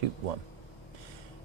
2, 1.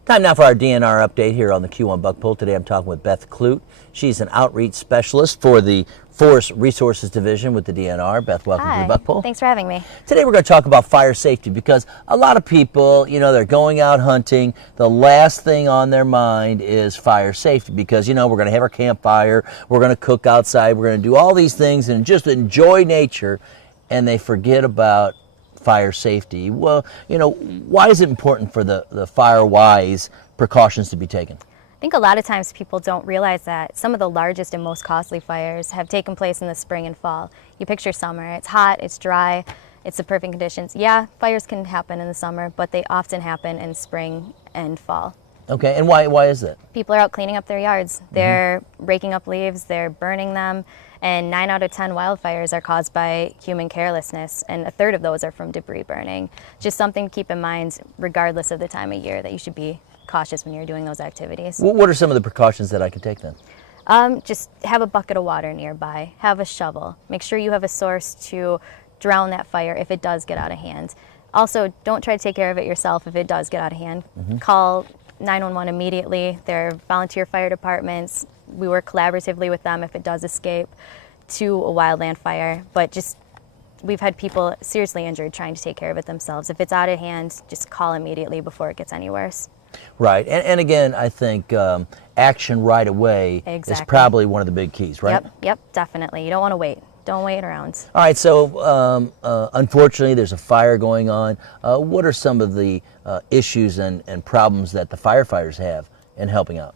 Time now for our DNR update here on the Q1 Bug Pull. Today I'm talking with Beth Clute. She's an outreach specialist for the Forest Resources Division with the DNR. Beth, welcome to the Bug Pull. Thanks for having me. Today we're going to talk about fire safety because a lot of people, they're going out hunting. The last thing on their mind is fire safety because, we're going to have our campfire, we're going to cook outside, we're going to do all these things and just enjoy nature, and they forget about fire safety. Well, why is it important for the fire-wise precautions to be taken? I think a lot of times people don't realize that some of the largest and most costly fires have taken place in the spring and fall. You picture summer, it's hot, it's dry, it's the perfect conditions. Yeah, fires can happen in the summer, but they often happen in spring and fall. Okay, and why is that? People are out cleaning up their yards. They're raking up leaves, they're burning them, and 9 out of 10 wildfires are caused by human carelessness, and a third of those are from debris burning. Just something to keep in mind, regardless of the time of year, that you should be cautious when you're doing those activities. What are some of the precautions that I can take then? Just have a bucket of water nearby, have a shovel, make sure you have a source to drown that fire if it does get out of hand. Also, don't try to take care of it yourself if it does get out of hand. Call 911 immediately. There are volunteer fire departments. We work collaboratively with them if it does escape to a wildland fire, but we've had people seriously injured trying to take care of it themselves. If it's out of hand, just call immediately before it gets any worse. Right, and again, I think action right away is probably one of the big keys, right? Yep, definitely. You don't want to wait. Don't wait around. All right, so unfortunately there's a fire going on. What are some of the issues and problems that the firefighters have in helping out?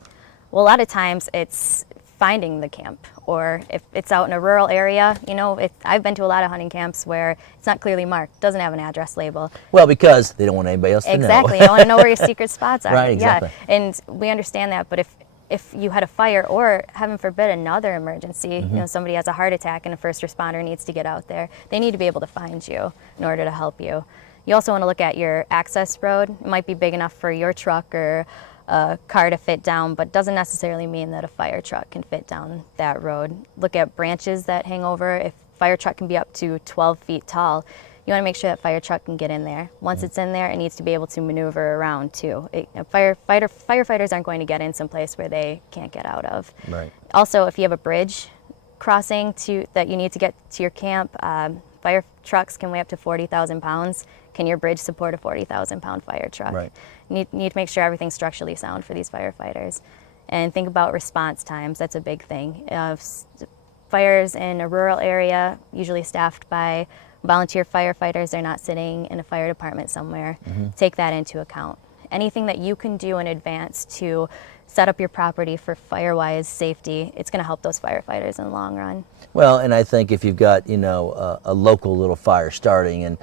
Well, a lot of times it's finding the camp, or if it's out in a rural area, I've been to a lot of hunting camps where it's not clearly marked, doesn't have an address label. Well, because they don't want anybody else to know. Exactly, you want to know where your secret spots are. Right, exactly. Yeah, and we understand that, but if you had a fire or, heaven forbid, another emergency, somebody has a heart attack and a first responder needs to get out there, they need to be able to find you in order to help you. You also want to look at your access road. It might be big enough for your truck or a car to fit down, but doesn't necessarily mean that a fire truck can fit down that road. Look at branches that hang over. If fire truck can be up to 12 feet tall, you want to make sure that fire truck can get in there. Once it's in there, it needs to be able to maneuver around too. Firefighters aren't going to get in someplace where they can't get out of. Right. Also, if you have a bridge crossing that you need to get to your camp, fire trucks can weigh up to 40,000 pounds. Can your bridge support a 40,000-pound fire truck? Right. You need to make sure everything's structurally sound for these firefighters. And think about response times. That's a big thing. Fires in a rural area, usually staffed by volunteer firefighters, they're not sitting in a fire department somewhere. Take that into account. Anything that you can do in advance to set up your property for fire-wise safety, it's going to help those firefighters in the long run. Well, and I think if you've got, a local little fire starting and,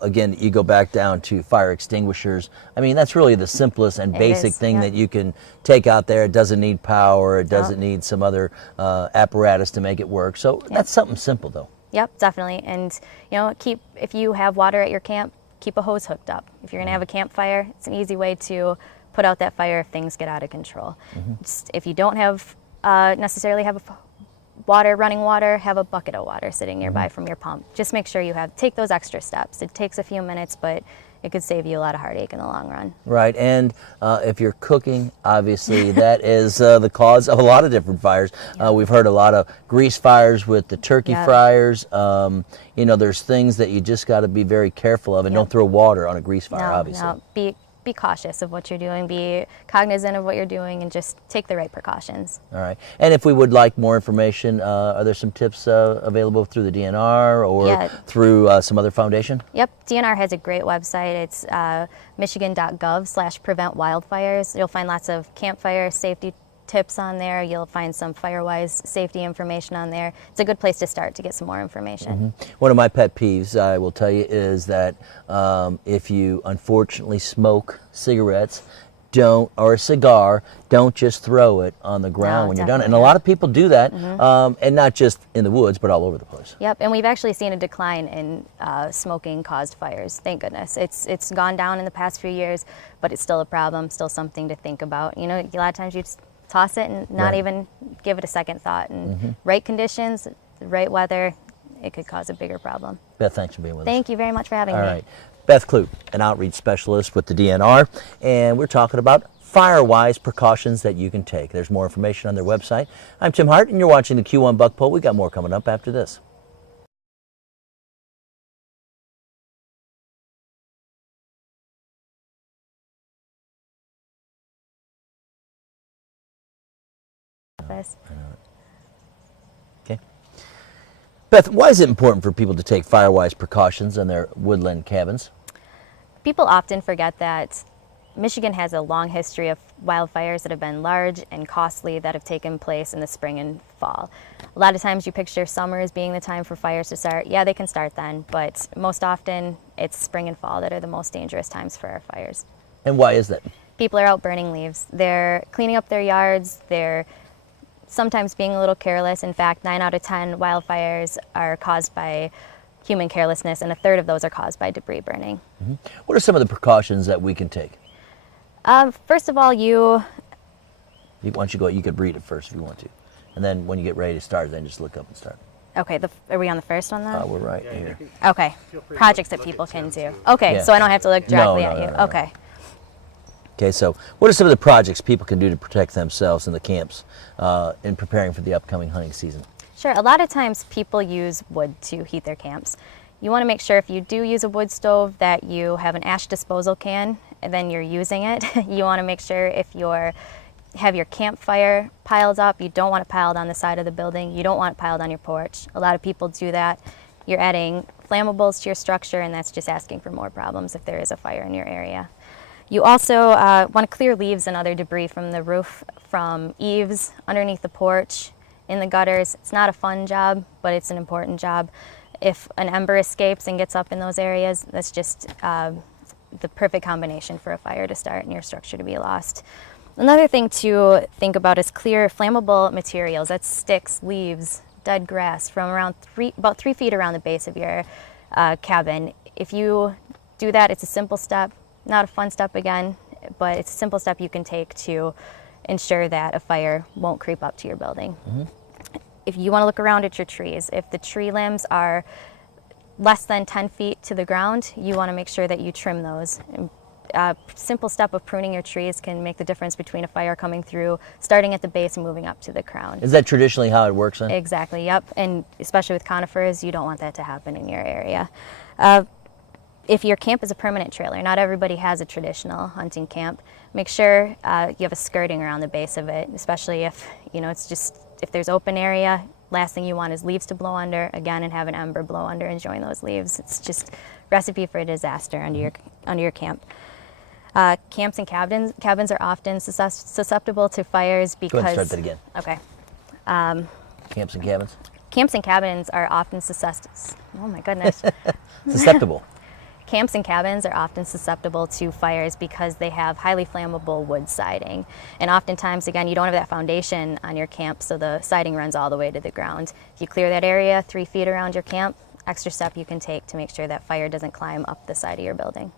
again, you go back down to fire extinguishers, I mean, that's really the simplest and basic thing that you can take out there. It doesn't need power. It doesn't need some other apparatus to make it work. So that's something simple, though. Yep, definitely. And, if you have water at your camp, keep a hose hooked up. If you're going to have a campfire, it's an easy way to put out that fire if things get out of control. If you don't have necessarily have running water, have a bucket of water sitting nearby from your pump. Just make sure take those extra steps. It takes a few minutes, but it could save you a lot of heartache in the long run. Right, and if you're cooking, obviously that is the cause of a lot of different fires. We've heard a lot of grease fires with the turkey fryers. There's things that you just got to be very careful of, and don't throw water on a grease fire, obviously. No, be cautious of what you're doing, be cognizant of what you're doing, and just take the right precautions. All right. And if we would like more information, are there some tips available through the DNR or through some other foundation? Yep. DNR has a great website. It's michigan.gov/prevent wildfires. You'll find lots of campfire safety tips on there. You'll find some fire-wise safety information on there. It's a good place to start to get some more information. One of my pet peeves, I will tell you, is that if you unfortunately smoke cigarettes, or a cigar, don't just throw it on the ground when you're done. And a lot of people do that, and not just in the woods, but all over the place. Yep, and we've actually seen a decline in smoking-caused fires. Thank goodness. It's gone down in the past few years, but it's still a problem, still something to think about. A lot of times you just toss it and not even give it a second thought. And right conditions, the right weather, it could cause a bigger problem. Beth, thanks for being with us. Thank you very much for having All me. right. Beth Clute, an outreach specialist with the DNR, and we're talking about fire-wise precautions that you can take. There's more information on their website. I'm Tim Hart, and you're watching the Q1 Buck Poll. We got more coming up after this. Okay. Beth, why is it important for people to take fire-wise precautions in their woodland cabins? People often forget that Michigan has a long history of wildfires that have been large and costly that have taken place in the spring and fall. A lot of times you picture summer as being the time for fires to start. Yeah, they can start then, but most often it's spring and fall that are the most dangerous times for our fires. And why is that? People are out burning leaves. They're cleaning up their yards. They're sometimes being a little careless. In fact, 9 out of 10 wildfires are caused by human carelessness, and a third of those are caused by debris burning. Mm-hmm. What are some of the precautions that we can take? First of all, Why don't you go, you could read it first if you want to. And then when you get ready to start, then just look up and start. Okay, are we on the first one then? We're right here. Okay, projects that people can do. Okay, Yeah. so I don't have to look directly at you. No. Okay. Okay, so what are some of the projects people can do to protect themselves in the camps in preparing for the upcoming hunting season? Sure, a lot of times people use wood to heat their camps. You want to make sure if you do use a wood stove that you have an ash disposal can and then you're using it. You want to make sure if you have your campfire piled up, you don't want it piled on the side of the building. You don't want it piled on your porch. A lot of people do that. You're adding flammables to your structure, and that's just asking for more problems if there is a fire in your area. You also want to clear leaves and other debris from the roof, from eaves, underneath the porch, in the gutters. It's not a fun job, but it's an important job. If an ember escapes and gets up in those areas, that's just the perfect combination for a fire to start and your structure to be lost. Another thing to think about is clear flammable materials. That's sticks, leaves, dead grass from about 3 feet around the base of your cabin. If you do that, it's a simple step, not a fun step again, but it's a simple step you can take to ensure that a fire won't creep up to your building. Mm-hmm. If you want to look around at your trees, if the tree limbs are less than 10 feet to the ground, you want to make sure that you trim those. A simple step of pruning your trees can make the difference between a fire coming through, starting at the base and moving up to the crown. Is that traditionally how it works then? Exactly, yep. And especially with conifers, you don't want that to happen in your area. If your camp is a permanent trailer, not everybody has a traditional hunting camp, make sure you have a skirting around the base of it, especially if, if there's open area. Last thing you want is leaves to blow under, again, and have an ember blow under and join those leaves. It's just recipe for a disaster under your camp. Camps and cabins are often susceptible to fires because... Go ahead and start that again. Okay. Camps and cabins? Camps and cabins are often oh my goodness. Susceptible. Camps and cabins are often susceptible to fires because they have highly flammable wood siding. And oftentimes, again, you don't have that foundation on your camp, so the siding runs all the way to the ground. If you clear that area 3 feet around your camp, extra step you can take to make sure that fire doesn't climb up the side of your building.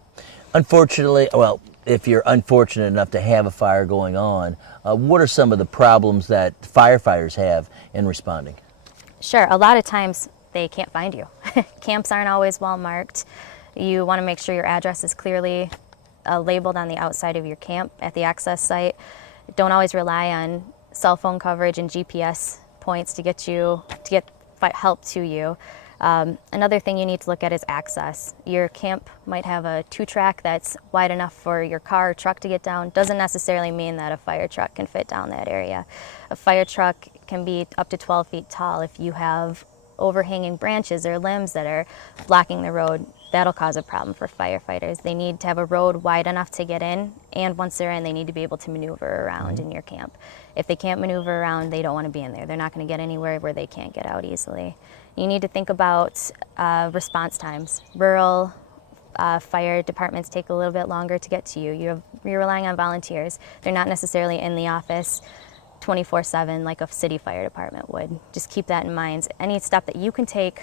Unfortunately, well, if you're unfortunate enough to have a fire going on, what are some of the problems that firefighters have in responding? Sure, a lot of times they can't find you. Camps aren't always well marked. You want to make sure your address is clearly labeled on the outside of your camp at the access site. Don't always rely on cell phone coverage and GPS points to get help to you. Another thing you need to look at is access. Your camp might have a 2-track that's wide enough for your car or truck to get down. Doesn't necessarily mean that a fire truck can fit down that area. A fire truck can be up to 12 feet tall. If you have overhanging branches or limbs that are blocking the road, that'll cause a problem for firefighters. They need to have a road wide enough to get in, and once they're in, they need to be able to maneuver around in your camp. If they can't maneuver around, they don't want to be in there. They're not going to get anywhere where they can't get out easily. You need to think about response times. Rural fire departments take a little bit longer to get to you. You're relying on volunteers. They're not necessarily in the office 24/7 like a city fire department would. Just keep that in mind. Any step that you can take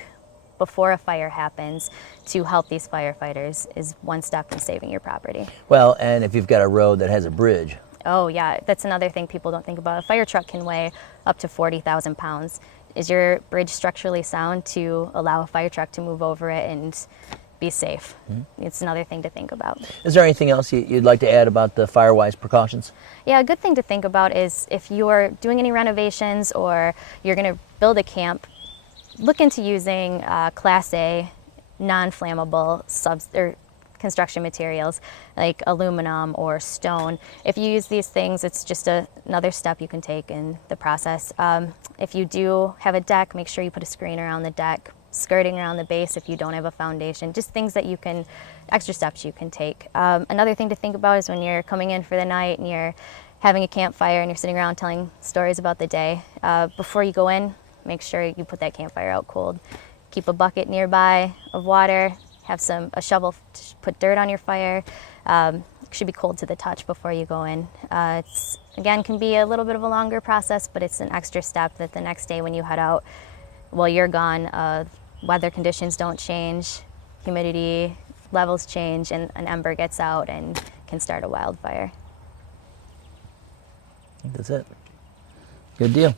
before a fire happens to help these firefighters is one step in saving your property. Well, and if you've got a road that has a bridge. Oh yeah, that's another thing people don't think about. A fire truck can weigh up to 40,000 pounds. is your bridge structurally sound to allow a fire truck to move over it and be safe? It's another thing to think about. Is there anything else you'd like to add about the fire-wise precautions? Yeah, a good thing to think about is if you're doing any renovations or you're going to build a camp, look into using Class A non-flammable construction materials like aluminum or stone. If you use these things, it's just another step you can take in the process. If you do have a deck, make sure you put a screen around the deck, skirting around the base if you don't have a foundation, just things that you can, extra steps you can take. Another thing to think about is when you're coming in for the night and you're having a campfire and you're sitting around telling stories about the day, before you go in, make sure you put that campfire out cold. Keep a bucket nearby of water, have a shovel to put dirt on your fire. It should be cold to the touch before you go in. It's, again, can be a little bit of a longer process, but it's an extra step that the next day when you head out, while you're gone, weather conditions don't change, humidity levels change, and an ember gets out and can start a wildfire. I think that's it. Good deal.